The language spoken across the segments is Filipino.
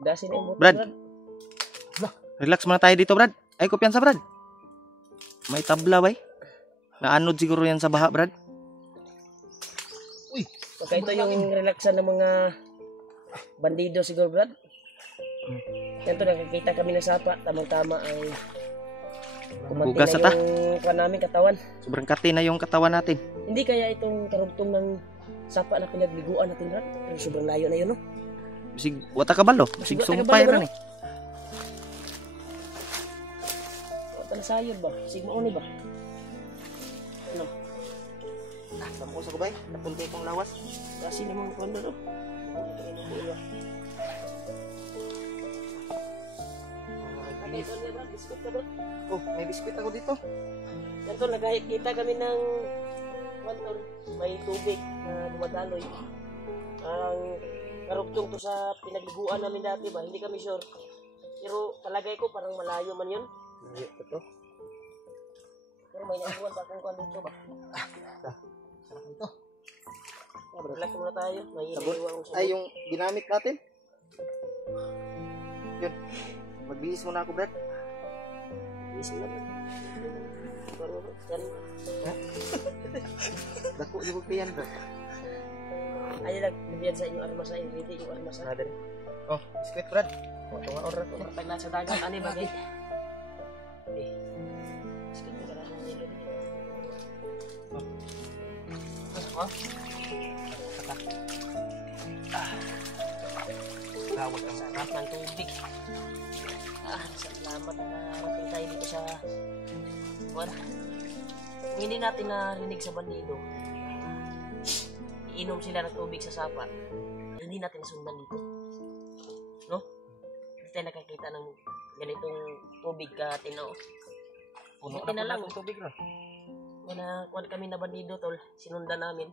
Dasin na yung Brad. Brad. Relax muna tayo dito, Brad. Ay, kumpiyansa, Brad. May tabla, bay. Naanod siguro yan sa baha, Brad. Uy, Baka ito yung relaxan ng mga bandido siguro, Brad. Yan to, nakikita kami ng sapa. Tamang-tama ay kumanti Hugas na ata. yung namin katawan. Sobrang kati na yung katawan natin. Hindi kaya itong karugtong ng sapa na pinagliguan natin, Brad. Pero sobrang layo na yun, no? Bisig, wata ka balo. Bisig Wata ka sumpay balo, rin eh. Wata na sayod ba? Sigma uni ba? Ano? Tampo sa kubay. Napunti kong lawas. Kasi naman kondo, no? Oh, may biskuit ako dito. Yan tol, nakakita kami ng tol, may tubig na dumadaloy. Ang karugtong to sa pinagliguan namin dati ba, hindi kami sure. Pero palagay ko parang malayo man yun. Ito. Pero may naiwan ba kung kung dito ba? Sarap nito. Relax muna tayo. May Sabon? naiwan akong sabon. Ay, yung ginamit natin. Yun. Magbihis muna ako, Brad. Isa na ba? Parang yan. Dako yung yan, Brad. Ay lang, nabiyan sa inyong armas ay ready yung armas. Brother. Oh, biskuit, Brad. O, tunga oras. Pag nasa dagat, ano ba? Eh. Sige, magkakaroon ng nilo din. Oh. Lawag ang Sarap ng tubig. Salamat na narating tayo dito sa wala. Kung hindi natin narinig sa bandido, iinom sila ng tubig sa sapa, hindi natin nasundan dito. No? Hindi tayo nakakita ng ganitong tubig ka tinaw. Buti na lang. tubig, bro. Kuwan kami na bandido, tol. Sinundan namin.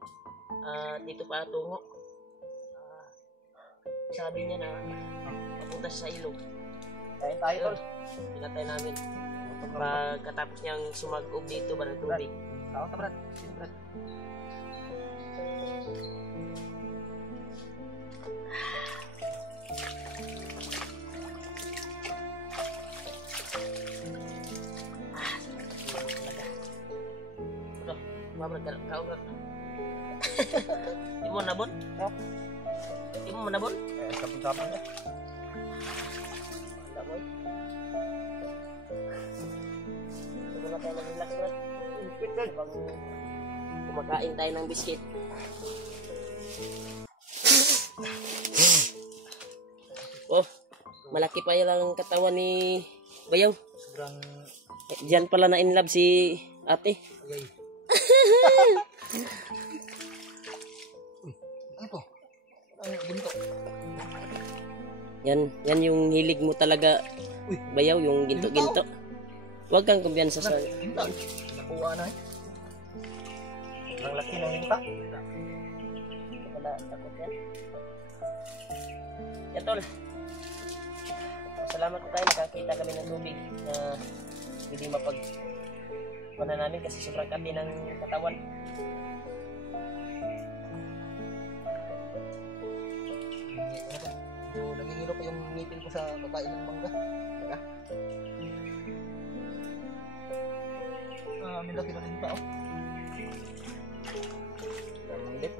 Dito pa tungo. Sabi niya na papunta sa ilog. Kain tayo, tol. Pinatay namin. Pagkatapos niyang sumag-og dito ba ng tubig. Tawag ka, Brad. Sino, Brad? Mabrad kaugat. Di mo nabon? Di mo manabon? Sapon-sapon na. Wala mo. Ito na tayo mag-relax, Brad. Habang kumakain tayo ng biscuit. Oh, malaki pa yan ang katawan ni Bayaw. Sobrang... Diyan pala na in love si ate. Agay. Ano to? Ang bunto. Yan yung hilig mo talaga, Uy. Bayaw, yung ginto-ginto. Huwag kang kumpiyansa sa... Hinta. Nakuha na eh. Ang laki ng hinta. Wala, takot yan. Yan, tol. Salamat po tayo, nakakita kami ng tubig na hindi mapag-pana namin kasi sobrang kati ng katawan. Nangingilo ko yung ngipin ko sa babae ng mangga. Teka. May laki na hinta, oh. Ulit.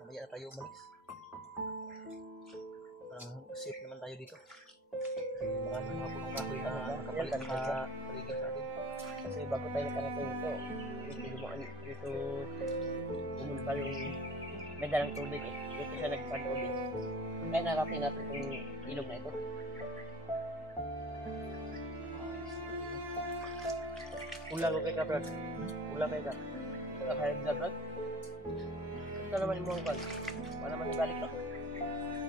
Mamaya na tayo umalis. Parang safe naman tayo dito. Maraming mga punong kahoy na nakapalit sa paligid natin. Kasi bago tayo nakarating ito, dito pumunta yung may dalang tubig eh. Dito siya nagpag-tubig. Kaya narating natin yung ilog na ito. Ulang ko kay ka, Brad. Ulang kay ka. Nakahayag na, Brad. Ito naman yung buong bag. Wala naman yung balik to.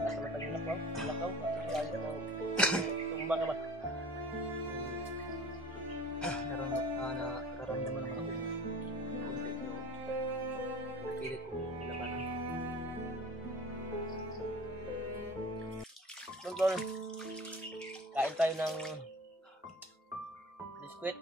Nasa matang lakaw. Lakaw. Lakaw. Tumbang naman. Nararamdaman naman ako. Pilit ko labanan. Tol, kain tayo ng biskwit.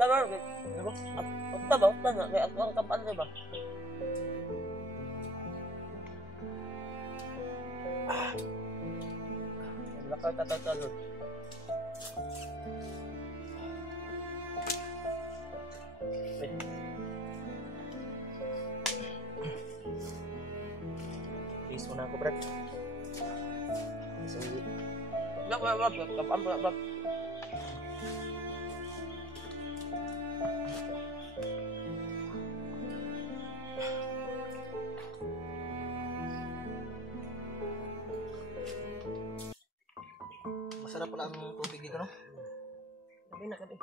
Dabar, opta ba? Opta na. Kaya ako ang kampante ba? Lakay tatalon. Please muna ako, Brad. Sige. Wag. Kapam. Masarap pala ang tubig dito, no? Sabi na kami.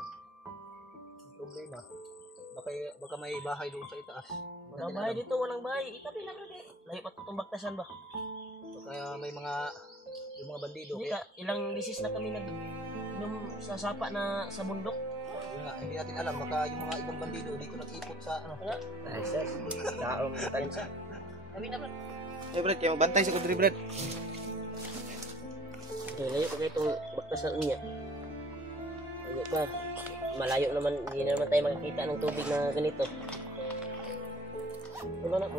Problema. Baka may bahay doon sa itaas. Walang bahay dito, walang bahay. Ikabi na kami. Layo pa itong baktasan ba? Baka may yung mga bandido. Hindi ka, ilang bisis na kami yung sasapa na sa bundok. Yun nga, hindi natin alam. Baka yung mga ibang bandido dito nag-ipot sa ano. Ay, sir. Daong tayo sa. Kami naman. Eh, Brad, kayo magbantay sa kudri, Brad. Layo pa kayo itong baktasan niya. Layo pa. Malayo naman, hindi na naman tayo makikita ng tubig na ganito. Pulo na.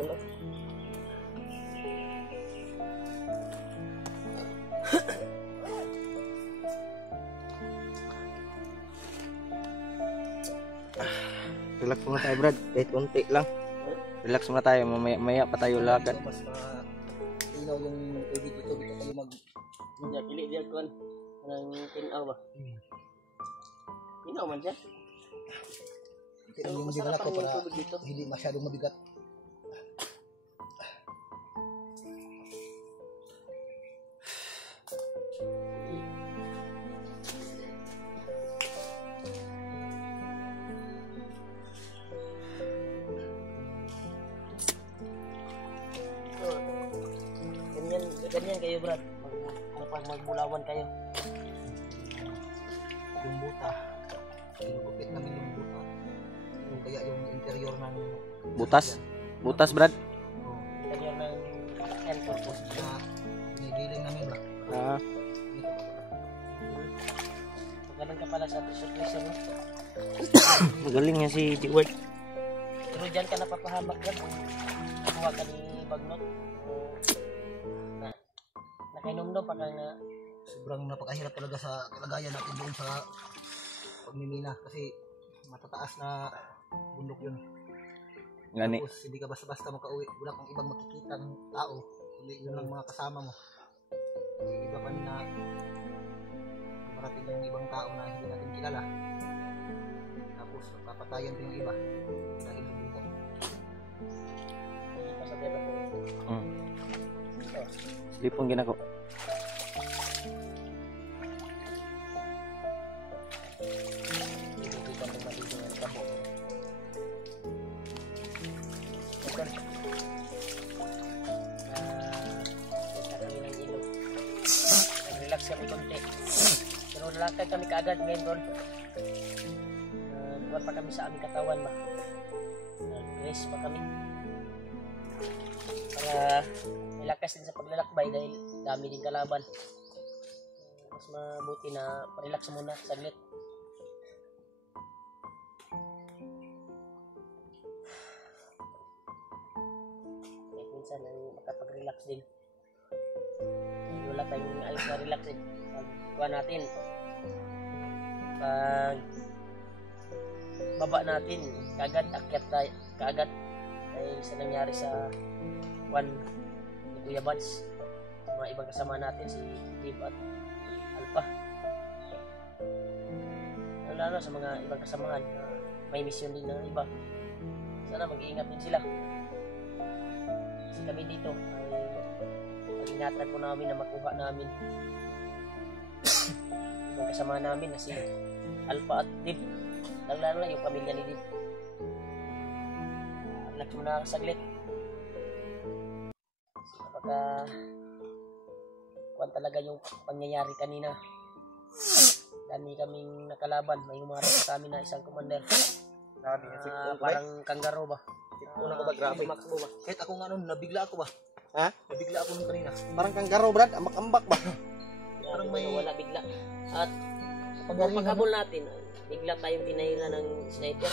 Relax muna tayo, Brad. Kahit konti lang. Relax muna tayo. Mamaya pa tayo lakad. So, mas ilaw yung tubig dito. Dito tayo Hindi, pili dia kuan. Nang tinaw ba? Tinaw man siya. Ito yung dinala ko para hindi masyadong mabigat. Ganyan kayo, Brad. Pag magbulawan kayo. Yung buta. Pinugupit namin yung buta. Yung kaya yung interior ng Butas. Butas, Brad. Ganyan ng end purpose. na ginigiling namin ba? Ah, Ganun ka pala sa pressure mo. magaling niya si Jeward. Pero dyan ka napapahamak dyan. Nakuha ka ni Bagnot. Nakainom pa ka nga. Sobrang napakahirap talaga sa kalagayan natin doon sa pagmimina kasi matataas na bundok yun. Ngani. Tapos hindi ka basta-basta makauwi. Wala kang ibang makikitang tao. Kundi yun lang mga kasama mo. Iba pa na marating yung ibang tao na hindi natin kilala. Tapos papatayan pa yung iba. Dahil sa bundok. Hindi pa sa beba. Lipong ginako. Relax kami konti. Pero nalakad kami kaagad ngayon doon. Buwan pa kami sa aming katawan ba. Nag-rest pa kami. Para nilakas din sa paglalakbay dahil dami din kalaban. Mas mabuti na relax muna saglit. Minsan ay makapag-relax din. Wala tayong ayos na relax eh. Pagkuha natin. Pag baba natin, kaagad akyat tayo. Kaagad ay sa nangyari sa Juan ni Kuya Bads. Mga ibang kasama natin si Dave at Alpha. Lalo sa mga ibang kasamahan na may mission din ng iba. Sana mag-iingat din sila. Kasi kami dito ay ingatan po namin na makuha namin ibang kasama namin na si Alpha at Dave. Lalo na yung pamilya ni Dave. Relax muna saglit. Kapag kuwan talaga yung pangyayari kanina. Dami kaming nakalaban. May umarap sa amin na isang commander. Parang kanggaro ba? Una ko ba grabe? Max mo ba? Kahit ako nga nun, nabigla ako ba? Ha? Nabigla ako nung kanina. Parang kanggaro, Brad. Ambak-ambak ba? Parang May may wala bigla. At Nung paghabol natin, bigla tayong tinahira ng sniper.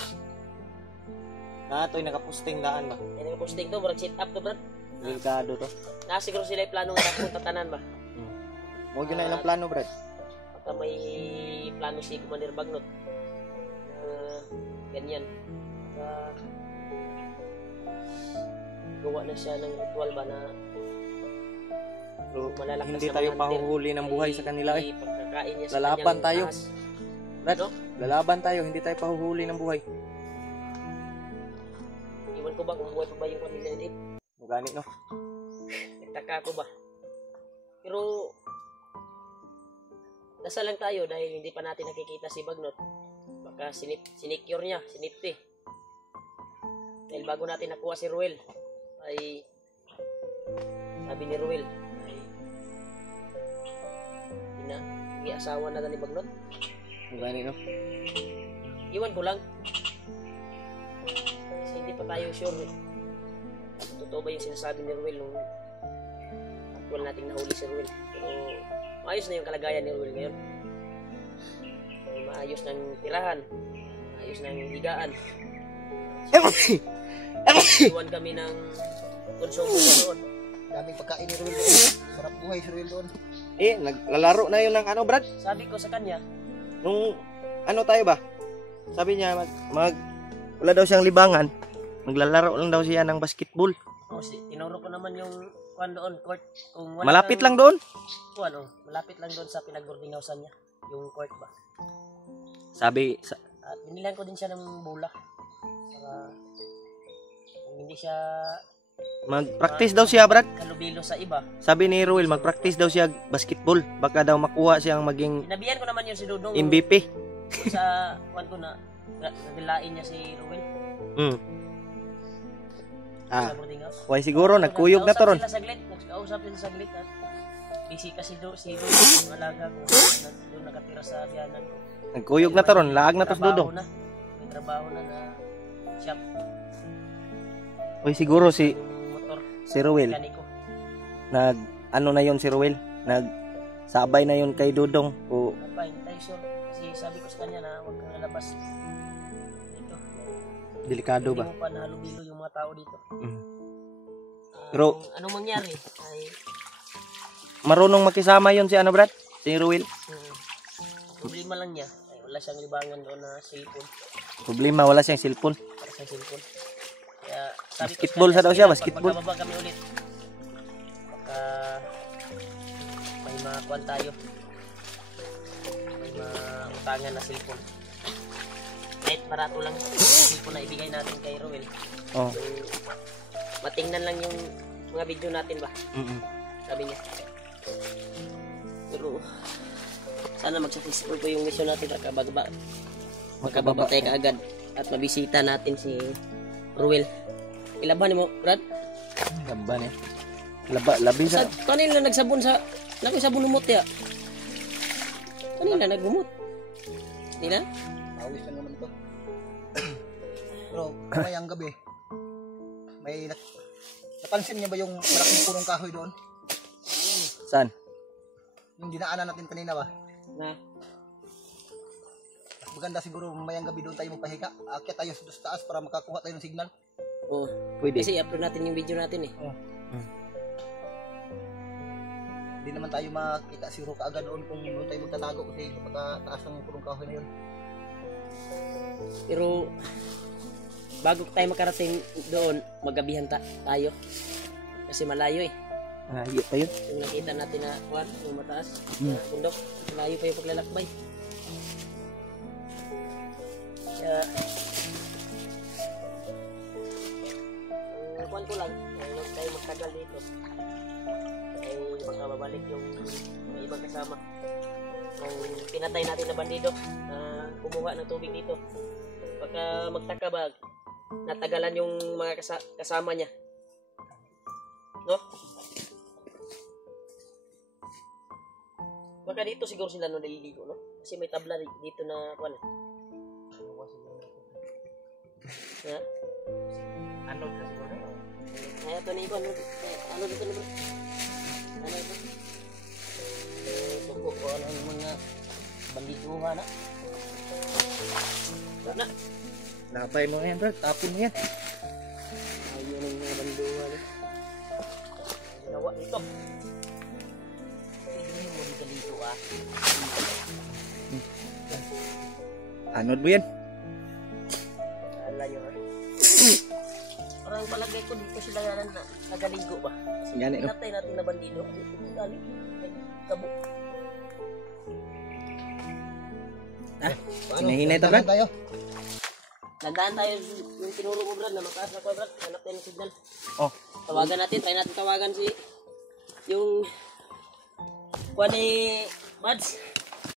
Ito'y nakapusting daan ba? Yan ang posting to, murag sit up to, Brad. Delikado to. Siguro sila yung plano nga punta tanan ba? Huwag yun na ilang plano, Brad. Baka may plano si Commander Bagnot na ganyan. Baka gawa na siya ng ritual ba na So, malalakas hindi na tayo mga pahuhuli ng buhay sa kanila eh. Pagkakain niya sa Lalaban kanyang tayo. ahas. Brad, No? lalaban tayo, hindi tayo pahuhuli ng buhay. Iwan ko ba kung buhay pa ba yung pamilya ni Dave? Magani no? Nagtaka ko ba? Pero nasa lang tayo dahil hindi pa natin nakikita si Bagnot. Baka sinicure niya, sinipti. Dahil bago natin nakuha si Ruel, ay sabi ni Ruel, ay hindi asawa na ni Bagnot. Magani no? Iwan ko lang. Kasi hindi pa tayo sure eh. Totoo ba yung sinasabi ni Ruel nung actual nating nahuli si Ruel. Pero maayos na yung kalagayan ni Ruel ngayon. May maayos ng tirahan, maayos ng higaan. Iwan kami ng konsumo doon. Daming pagkain ni Ruel doon. Sarap buhay si Ruel doon. Naglalaro na yun ng ano, Brad? Sabi ko sa kanya, Nung ano tayo ba? Sabi niya wala daw siyang libangan. Maglalaro lang daw siya ng basketball. tinuro ko naman yung doon, court. Kung wala Malapit lang kang- doon. malapit lang doon sa pinag-boarding house niya. Yung court ba. Sabi, At binilan ko din siya ng bola. Para kung hindi siya mag-practice daw siya, Brad. kalubilo sa iba. Sabi ni Ruel, mag-practice daw siya basketball. Baka daw makuha siyang maging Sinabihan ko naman yun si Dudong. MVP. Sa kwan ko na nabilain niya si Ruel Mm. sa boarding house. Why siguro, nagkuyog na to ron. Nagkausap sila saglit at busy kasi si Dudong yung alaga ko. Doon nakatira sa biyanan ko. Nagkuyog na to ron. Laag na to sa Trabaho dudong. May trabaho na shop. Why siguro si Yung motor. Ruel. Mekaniko. Ano na yon si Ruel? Sabay na yon kay Dudong. O Kapay, hindi tayo sure. Kasi sabi ko sa kanya na huwag kang lalabas dito. delikado Hindi ba? mo pa nahalubilo yung mga tao dito. Mm. Ah, Pero- kung anong mangyari ay Marunong makisama yon si ano, Brad? Si Ruel. problema lang niya ay wala siyang libangan doon na cellphone Problema, wala siyang cellphone. para sa cellphone. Kaya sabi Basketball ko sa daw sige siya, na, basketball. pag magkababa kami ulit. Baka may makuan tayo. May mautangan na cellphone. Kahit barato lang cellphone na ibigay natin kay Ruel. Oh. Matingnan lang yung mga video natin ba? Mm. Sabi niya. Pero sana mag-successful po yung mission natin magkababatay ka agad at mabisita natin si Ruel. Ilaban mo, Brad? Laban eh. Labi sa... Kanina nagsabon sa sabon lumot ya. Kanina naggumot. Hindi na? Awis lang naman ito. Pero kamayang gabi, may napansin niya ba yung malaking punong kahoy doon? Saan? Yung dinaanan natin kanina ba? Na. Maganda siguro mamayang gabi doon tayo magpahinga. Akyat tayo sa taas para makakuha tayo ng signal. Oh, Pwede. kasi i-upload natin yung video natin eh. Hindi naman tayo makita si Roka agad doon kung doon tayo magtatago kasi napakataas ng punong kahoy na yun. Pero bago tayo makarating doon, magabihan tayo. Kasi malayo eh. Ayun pa yun. Yung nakita natin na kuwan, yung mataas, na bundok, malayo pa yung paglalakbay. Kaya, ang kuwan ko lang, huwag tayo magtagal dito. Ay baka babalik yung mga ibang kasama. Ang pinatay natin na bandido na kumuha ng tubig dito. Baka magtaka ba, natagalan yung mga kasama niya. No? Baka dito siguro sila no naliligo, no? Kasi may tabla dito na kuan. Ha? Ano na siguro? Ay, ito ni Ivan. Ano dito na bro? Ano ito? Suko ko ano yung mga Bandituhan na. Wala na. Labay mo yan, Brad. Tapon mo yan. Ayun ang mga banduhan eh. Ginawa dito. Hindi mo dito dito ah. Anod mo yan. Kala nyo ha. Parang palagay ko dito sila na nagaligo ba? Yan eh. Pinatay natin na bandido. Dito galing. Kabo. Hinahinay to, Brad. Tayo. Tandaan tayo yung tinuro mo Brad na mataas na ko Brad. Hanap tayo ng signal. Oh. Tawagan natin. Try natin tawagan si yung kuha ni Mads.